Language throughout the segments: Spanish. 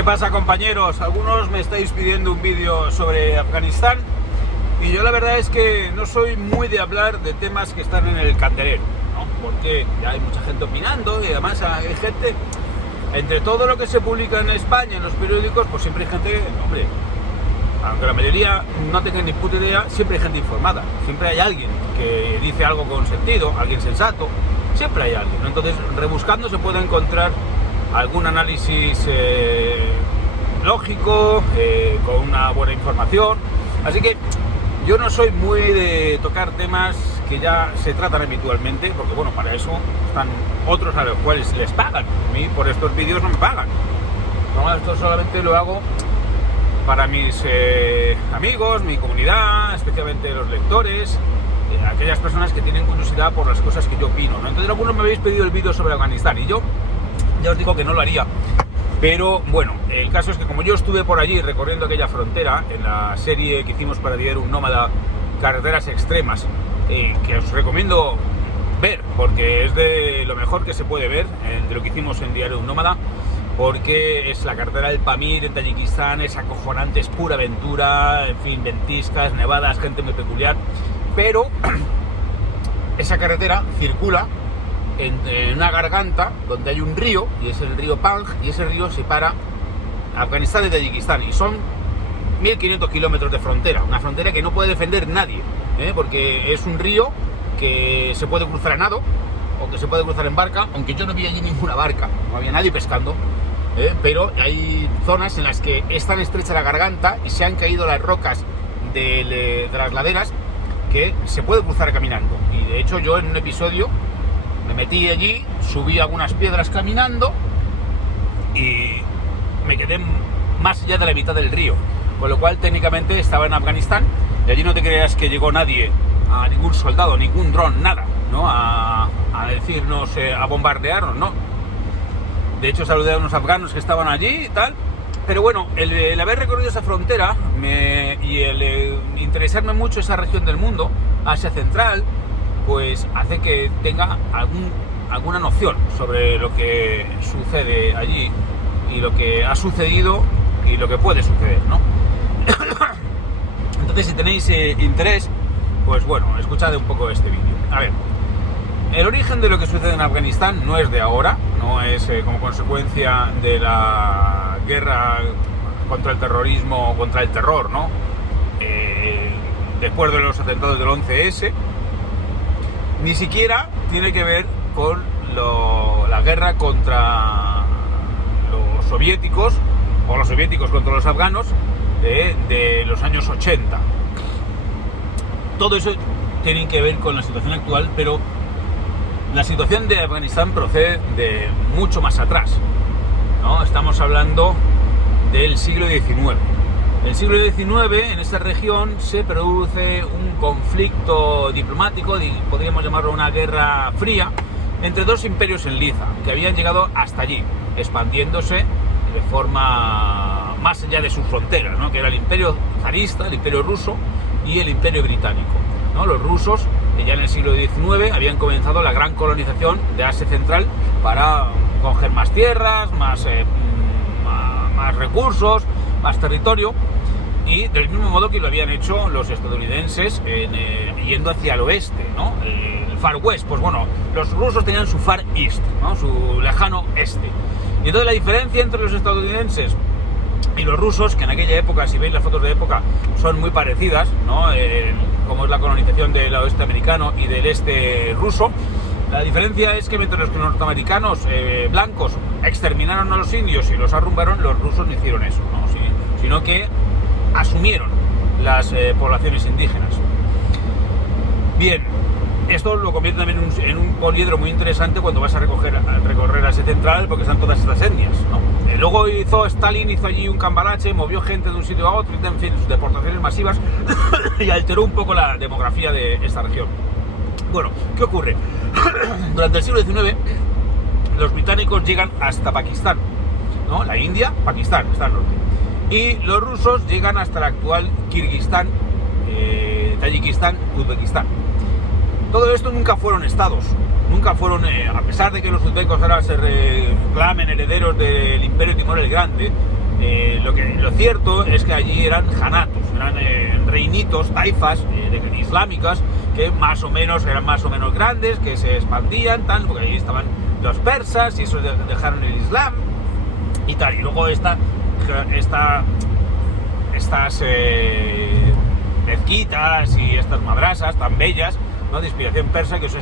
¿Qué pasa, compañeros? Algunos me estáis pidiendo un vídeo sobre Afganistán y yo la verdad es que no soy muy de hablar de temas que están en el candelero, ¿no? Porque ya hay mucha gente opinando y además hay gente, entre todo lo que se publica en España en los periódicos, pues siempre hay gente, hombre, aunque la mayoría no tenga ni puta idea, siempre hay gente informada, siempre hay alguien que dice algo con sentido, alguien sensato, siempre hay alguien, ¿no? Entonces, rebuscando se puede encontrar algún análisis lógico, con una buena información. Así que yo no soy muy de tocar temas que ya se tratan habitualmente, porque bueno, para eso están otros a los cuales les pagan. A mí por estos vídeos no me pagan. No, esto solamente lo hago para mis amigos, mi comunidad, especialmente los lectores, aquellas personas que tienen curiosidad por las cosas que yo opino, ¿no? Entonces algunos me habéis pedido el vídeo sobre Afganistán y yo ya os digo que no lo haría, pero bueno, el caso es que como yo estuve por allí recorriendo aquella frontera en la serie que hicimos para Diario Un Nómada, Carreteras Extremas, que os recomiendo ver porque es de lo mejor que se puede ver de lo que hicimos en Diario Un Nómada, porque es la carretera del Pamir en Tayikistán, es acojonante, es pura aventura, en fin, ventiscas, nevadas, gente muy peculiar, pero esa carretera circula en una garganta donde hay un río, y es el río Pang, y ese río separa Afganistán de Tayikistán, y son 1500 kilómetros de frontera, una frontera que no puede defender nadie, porque es un río que se puede cruzar a nado, o que se puede cruzar en barca, aunque yo no vi allí ninguna barca, no había nadie pescando, pero hay zonas en las que es tan estrecha la garganta y se han caído las rocas de las laderas que se puede cruzar caminando. Y de hecho yo en un episodio me metí allí, subí algunas piedras caminando y me quedé más allá de la mitad del río, con lo cual técnicamente estaba en Afganistán, y allí no te creas que llegó nadie, a ningún soldado, ningún dron, nada, ¿no? A decirnos, a bombardearnos, ¿no? De hecho saludé a unos afganos que estaban allí y tal, pero bueno, el haber recorrido esa frontera y el interesarme mucho esa región del mundo, Asia Central, pues hace que tenga alguna noción sobre lo que sucede allí y lo que ha sucedido y lo que puede suceder, ¿no? Entonces, si tenéis interés, pues bueno, escuchad un poco este vídeo. A ver, el origen de lo que sucede en Afganistán no es de ahora, no es como consecuencia de la guerra contra el terrorismo, contra el terror, ¿no? Después de los atentados del 11S, ni siquiera tiene que ver con la guerra contra los soviéticos, o los soviéticos contra los afganos, de los años 80. Todo eso tiene que ver con la situación actual, pero la situación de Afganistán procede de mucho más atrás, ¿no? Estamos hablando del siglo XIX. En el siglo XIX, en esta región, se produce un conflicto diplomático, podríamos llamarlo una guerra fría, entre dos imperios en liza, que habían llegado hasta allí, expandiéndose de forma más allá de sus fronteras, ¿no? Que era el imperio zarista, el imperio ruso y el imperio británico, ¿no? Los rusos, que ya en el siglo XIX habían comenzado la gran colonización de Asia Central para coger más tierras, más recursos, más territorio, y del mismo modo que lo habían hecho los estadounidenses yendo hacia el oeste, ¿no? El Far West. Pues bueno, los rusos tenían su Far East, ¿no? Su lejano este. Y entonces la diferencia entre los estadounidenses y los rusos, que en aquella época, si veis las fotos de época, son muy parecidas, ¿no? Como es la colonización del oeste americano y del este ruso. La diferencia es que mientras los norteamericanos blancos exterminaron a los indios y los arrumbaron, los rusos no hicieron eso, ¿no? Sino que asumieron las poblaciones indígenas. Bien, esto lo convierte también en un poliedro muy interesante cuando vas a recorrer Asia Central, porque están todas estas etnias, ¿no? Luego Stalin hizo allí un cambalache, movió gente de un sitio a otro, en fin, sus deportaciones masivas y alteró un poco la demografía de esta región. Bueno, ¿qué ocurre? Durante el siglo XIX los británicos llegan hasta Pakistán, ¿no? La India, Pakistán, está al norte. Y los rusos llegan hasta el actual Kirguistán, Tayikistán, Uzbekistán. Todo esto nunca fueron estados, nunca fueron, a pesar de que los uzbecos ahora se reclamen herederos del Imperio Timor el Grande, Lo cierto es que allí eran janatos, eran reinitos, taifas islámicas, que eran más o menos grandes, que se expandían, tal, porque ahí estaban los persas y esos dejaron el Islam y tal. Y luego estas mezquitas y estas madrasas tan bellas, ¿no?, de inspiración persa, que os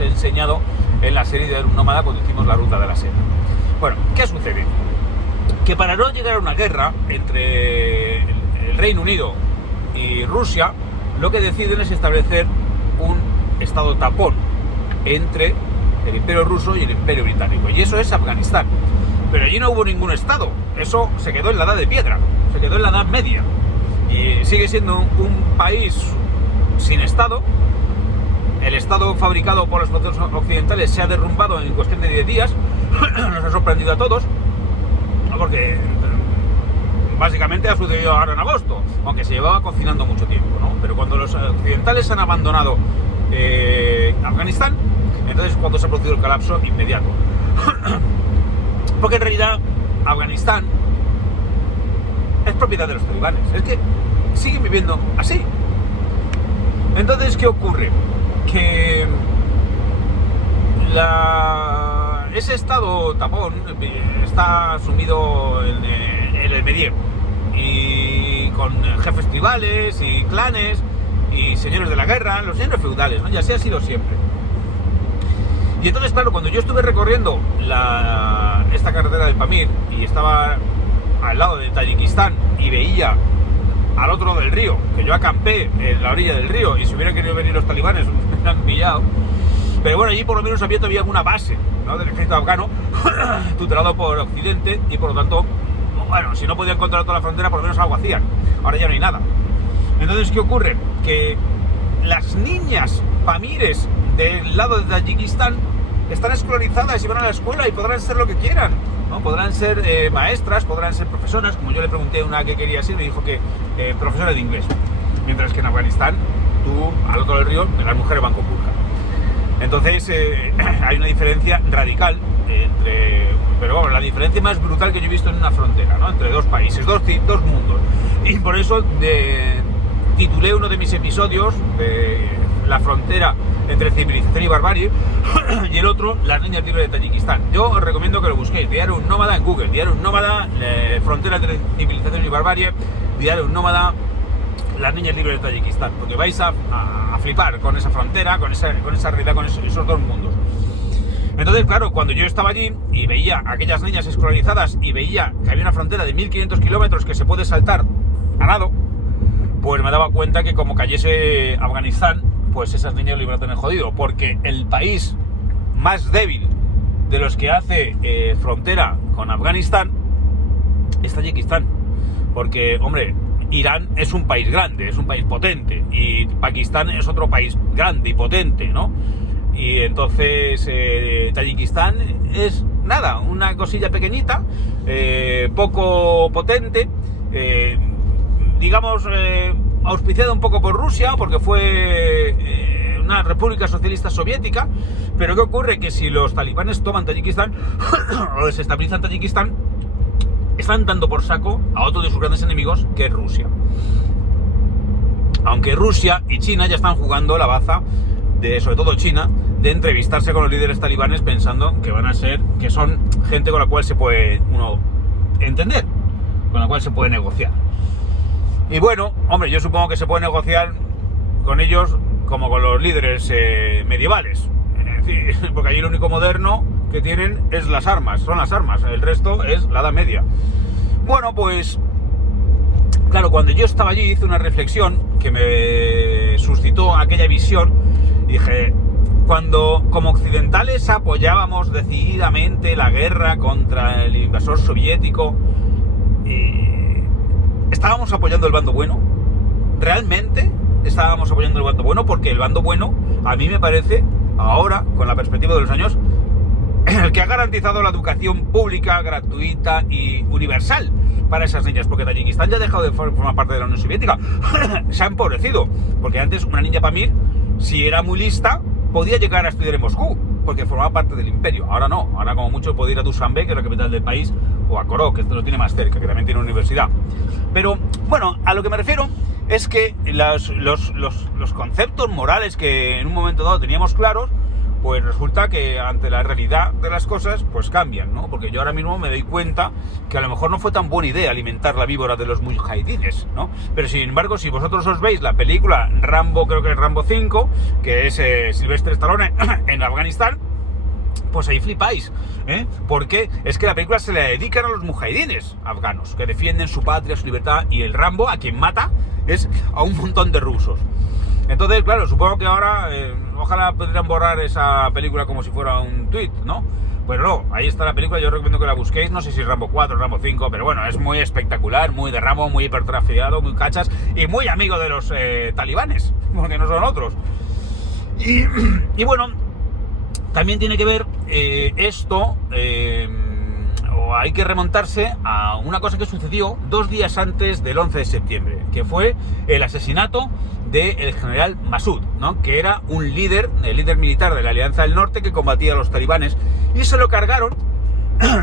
he enseñado en la serie de un nómada cuando hicimos la ruta de la seda. Bueno, ¿qué sucede? Que para no llegar a una guerra entre el Reino Unido y Rusia, lo que deciden es establecer un estado tapón entre el Imperio Ruso y el Imperio Británico, y eso es Afganistán. Pero allí no hubo ningún estado, eso se quedó en la Edad de Piedra, se quedó en la Edad Media, y sigue siendo un país sin estado. El estado fabricado por los poderes occidentales se ha derrumbado en cuestión de 10 días, nos ha sorprendido a todos, porque básicamente ha sucedido ahora en agosto, aunque se llevaba cocinando mucho tiempo, ¿no? Pero cuando los occidentales han abandonado Afganistán, entonces es cuando se ha producido el colapso inmediato. Porque en realidad Afganistán es propiedad de los talibanes, es que siguen viviendo así. Entonces, ¿qué ocurre? Que ese estado tapón está sumido en el medievo, y con jefes tribales y clanes y señores de la guerra, los señores feudales, ¿no? Y así ha sido siempre. Y entonces, claro, cuando yo estuve recorriendo esta carretera del Pamir y estaba al lado de Tayikistán y veía al otro lado del río, que yo acampé en la orilla del río, y si hubieran querido venir los talibanes me han pillado, pero bueno, allí por lo menos había todavía alguna base, ¿no?, del ejército afgano tutelado por Occidente, y por lo tanto, bueno, si no podían controlar toda la frontera, por lo menos algo hacían. Ahora ya no hay nada. Entonces, ¿qué ocurre? Que las niñas pamires del lado de Tayikistán están escolarizadas y van a la escuela y podrán ser lo que quieran, ¿no? Podrán ser maestras, podrán ser profesoras, como yo le pregunté a una que quería ser, me dijo que profesora de inglés. Mientras que en Afganistán, tú, al otro del río, las mujeres van con burka. Entonces, hay una diferencia radical pero bueno, la diferencia más brutal que yo he visto en una frontera, ¿no?, entre dos países, dos mundos. Y por eso titulé uno de mis episodios la frontera entre civilización y barbarie, y el otro, las niñas libres de Tayikistán. Yo os recomiendo que lo busquéis, Diario un Nómada en Google, Diario un Nómada, frontera entre civilización y barbarie, Diario un Nómada, las niñas libres de Tayikistán, porque vais a flipar con esa frontera, con esa realidad, con esos dos mundos. Entonces, claro, cuando yo estaba allí y veía a aquellas niñas escolarizadas y veía que había una frontera de 1500 kilómetros que se puede saltar a nado, pues me daba cuenta que como cayese Afganistán, pues esas niñas lo iban a tener jodido, porque el país más débil de los que hace frontera con Afganistán es Tayikistán. Porque, hombre, Irán es un país grande, es un país potente, y Pakistán es otro país grande y potente, ¿no? Y entonces Tayikistán es nada, una cosilla pequeñita, poco potente, digamos, auspiciada un poco por Rusia, porque fue una república socialista soviética. Pero ¿qué ocurre? Que si los talibanes toman Tayikistán o desestabilizan Tayikistán, están dando por saco a otro de sus grandes enemigos, que es Rusia. Aunque Rusia y China ya están jugando la baza, sobre todo China, de entrevistarse con los líderes talibanes pensando que son gente con la cual se puede uno entender, con la cual se puede negociar. Y bueno, hombre, yo supongo que se puede negociar con ellos como con los líderes medievales. Es decir, porque allí lo único moderno que tienen es las armas, son las armas, el resto es la Edad Media. Bueno, pues claro, cuando yo estaba allí hice una reflexión que me suscitó aquella visión. Dije, cuando como occidentales apoyábamos decididamente la guerra contra el invasor soviético, ¿estábamos apoyando el bando bueno? ¿Realmente estábamos apoyando el bando bueno? Porque el bando bueno, a mí me parece, ahora, con la perspectiva de los años, el que ha garantizado la educación pública, gratuita y universal para esas niñas, porque Tayikistán ya ha dejado de formar parte de la Unión Soviética. Se ha empobrecido, porque antes una niña pamir, si era muy lista, podía llegar a estudiar en Moscú, porque formaba parte del imperio. Ahora no, ahora como mucho puede ir a Dushanbe, que es la capital del país, o a Korok, que esto lo tiene más cerca, que también tiene universidad. Pero bueno, a lo que me refiero es que los conceptos morales que en un momento dado teníamos claros, pues resulta que ante la realidad de las cosas, pues cambian, ¿no? Porque yo ahora mismo me doy cuenta que a lo mejor no fue tan buena idea alimentar la víbora de los mujahidines, ¿no? Pero sin embargo, si vosotros os veis la película Rambo, creo que es Rambo 5, que es Sylvester Stallone en Afganistán, pues ahí flipáis, ¿eh? Porque es que la película se la dedican a los mujahidines afganos, que defienden su patria, su libertad, y el Rambo, a quien mata, es a un montón de rusos. Entonces, claro, supongo que ahora, ojalá podrían borrar esa película como si fuera un tuit, ¿no? Pues no, ahí está la película, yo recomiendo que la busquéis, no sé si es Rambo 4 o Rambo 5, pero bueno, es muy espectacular, muy de Rambo, muy hipertrafiado, muy cachas, y muy amigo de los talibanes, porque no son otros. Y bueno, también tiene que ver esto, o hay que remontarse a una cosa que sucedió 2 días antes del 11 de septiembre, que fue el asesinato del general Massoud, ¿no? Que era un líder, el líder militar de la Alianza del Norte que combatía a los talibanes, y se lo cargaron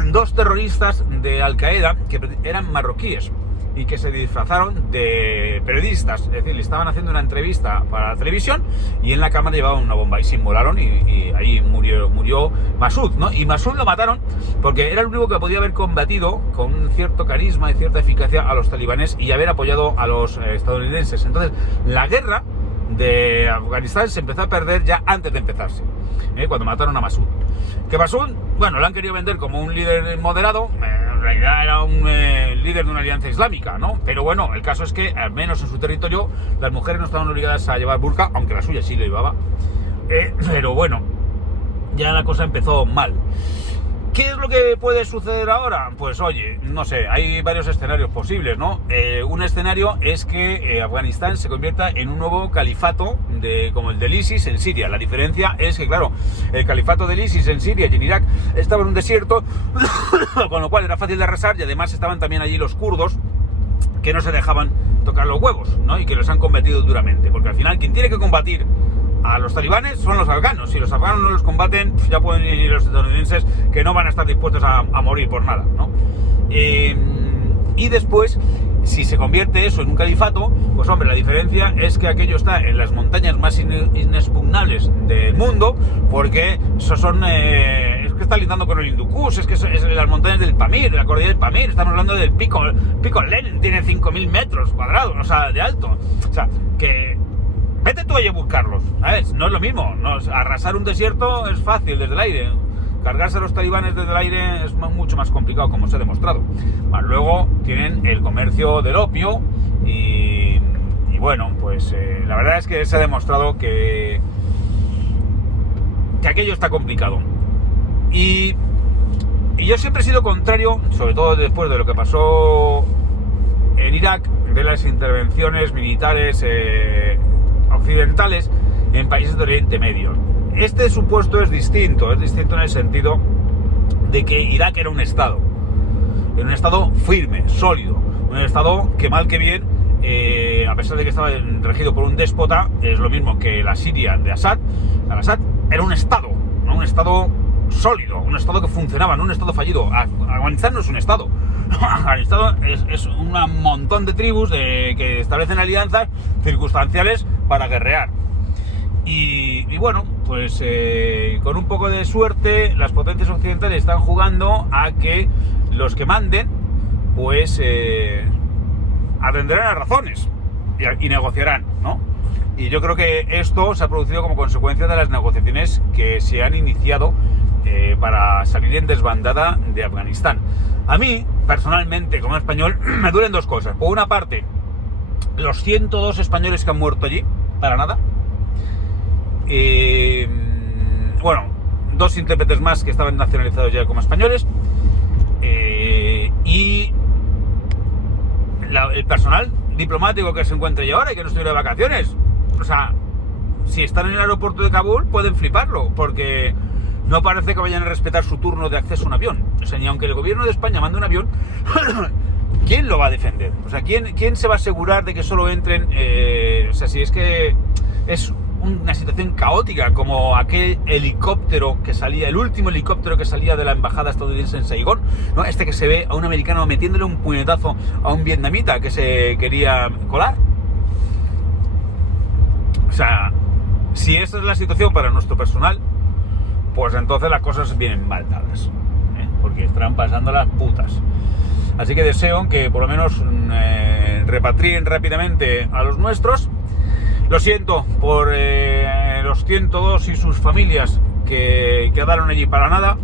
2 terroristas de Al-Qaeda que eran marroquíes y que se disfrazaron de periodistas, es decir, le estaban haciendo una entrevista para la televisión y en la cámara llevaban una bomba y se inmolaron y ahí murió Massoud, ¿no? Y Massoud lo mataron porque era el único que podía haber combatido con un cierto carisma y cierta eficacia a los talibanes y haber apoyado a los estadounidenses. Entonces, la guerra de Afganistán se empezó a perder ya antes de empezarse, cuando mataron a Massoud. Que Massoud, bueno, lo han querido vender como un líder moderado, en realidad era un líder de una alianza islámica, ¿no? Pero bueno, el caso es que, al menos en su territorio, las mujeres no estaban obligadas a llevar burka, aunque la suya sí lo llevaba. Pero bueno, ya la cosa empezó mal. ¿Qué es lo que puede suceder ahora? Pues oye, no sé, hay varios escenarios posibles, ¿no? Un escenario es que Afganistán se convierta en un nuevo califato como el del ISIS en Siria. La diferencia es que, claro, el califato del ISIS en Siria y en Irak estaba en un desierto, con lo cual era fácil de arrasar, y además estaban también allí los kurdos, que no se dejaban tocar los huevos, ¿no? Y que los han combatido duramente, porque al final quien tiene que combatir a los talibanes son los afganos. Si los afganos no los combaten, pues ya pueden ir los estadounidenses, que no van a estar dispuestos a morir por nada, ¿no? Y después, si se convierte eso en un califato, pues hombre, la diferencia es que aquello está en las montañas más inexpugnables del mundo, porque eso son... es que está lindando con el Hindu Kush, es que es las montañas del Pamir, de la cordillera del Pamir, estamos hablando del pico Lenin, tiene 5.000 metros cuadrados, o sea, de alto. O sea, que... vete tú allí a buscarlos, ¿sabes? No es lo mismo, ¿no? Arrasar un desierto es fácil desde el aire, cargarse a los talibanes desde el aire es mucho más complicado, como se ha demostrado. Bueno, luego tienen el comercio del opio y bueno, pues la verdad es que se ha demostrado que aquello está complicado. Y yo siempre he sido contrario, sobre todo después de lo que pasó en Irak, de las intervenciones militares occidentales en países de Oriente Medio. Este supuesto es distinto en el sentido de que Irak era un estado firme, sólido, un estado que mal que bien, a pesar de que estaba regido por un déspota, es lo mismo que la Siria de Assad. Al-Assad era un estado, ¿no? Un estado sólido, un estado que funcionaba, no un estado fallido. Afganistán no es un estado. Afganistán es un montón de tribus que establecen alianzas circunstanciales para guerrear. Y bueno, pues con un poco de suerte las potencias occidentales están jugando a que los que manden pues atenderán a razones y negociarán, ¿no? Y yo creo que esto se ha producido como consecuencia de las negociaciones que se han iniciado para salir en desbandada de Afganistán. A mí, personalmente, como español, me duelen dos cosas. Por una parte, los 102 españoles que han muerto allí, para nada. Bueno, 2 intérpretes más que estaban nacionalizados ya como españoles. Y el personal diplomático que se encuentra ya ahora y que no estuviera de vacaciones. O sea, si están en el aeropuerto de Kabul pueden fliparlo, porque no parece que vayan a respetar su turno de acceso a un avión. O sea, ni aunque el gobierno de España mande un avión, ¿quién lo va a defender? O sea, ¿quién se va a asegurar de que solo entren? O sea, si es que es una situación caótica, como aquel helicóptero que salía, el último helicóptero que salía de la embajada estadounidense en Saigón, ¿no? Este que se ve a un americano metiéndole un puñetazo a un vietnamita que se quería colar. O sea, si esa es la situación para nuestro personal, pues entonces las cosas vienen mal dadas, porque estarán pasando las putas. Así que deseo que por lo menos repatrien rápidamente a los nuestros. Lo siento por los 102 y sus familias que quedaron allí para nada.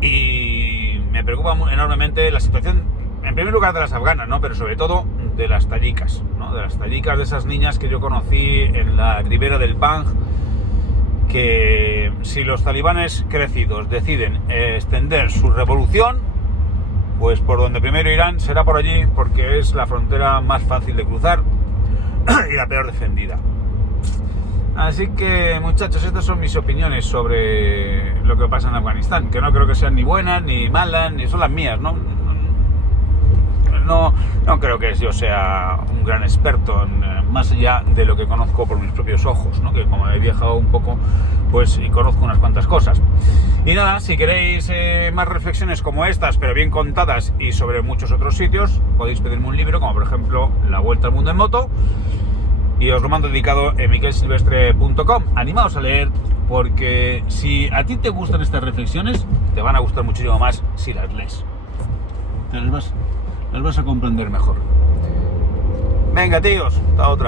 Y me preocupa enormemente la situación, en primer lugar de las afganas, ¿no? Pero sobre todo de las tayicas, ¿no? De las tayicas, de esas niñas que yo conocí en la ribera del Pang, que si los talibanes crecidos deciden extender su revolución, pues por donde primero irán será por allí, porque es la frontera más fácil de cruzar y la peor defendida. Así que, muchachos, estas son mis opiniones sobre lo que pasa en Afganistán, que no creo que sean ni buenas, ni malas, ni son las mías, ¿no? No creo que yo sea un gran experto más allá de lo que conozco por mis propios ojos, ¿no? Que como he viajado un poco, pues y conozco unas cuantas cosas. Y nada, si queréis más reflexiones como estas, pero bien contadas y sobre muchos otros sitios, podéis pedirme un libro, como por ejemplo La Vuelta al Mundo en Moto, y os lo mando dedicado en miquelsilvestre.com. Animaos a leer, porque si a ti te gustan estas reflexiones, te van a gustar muchísimo más si las lees. Las vas a comprender mejor. Venga, tíos, hasta otra.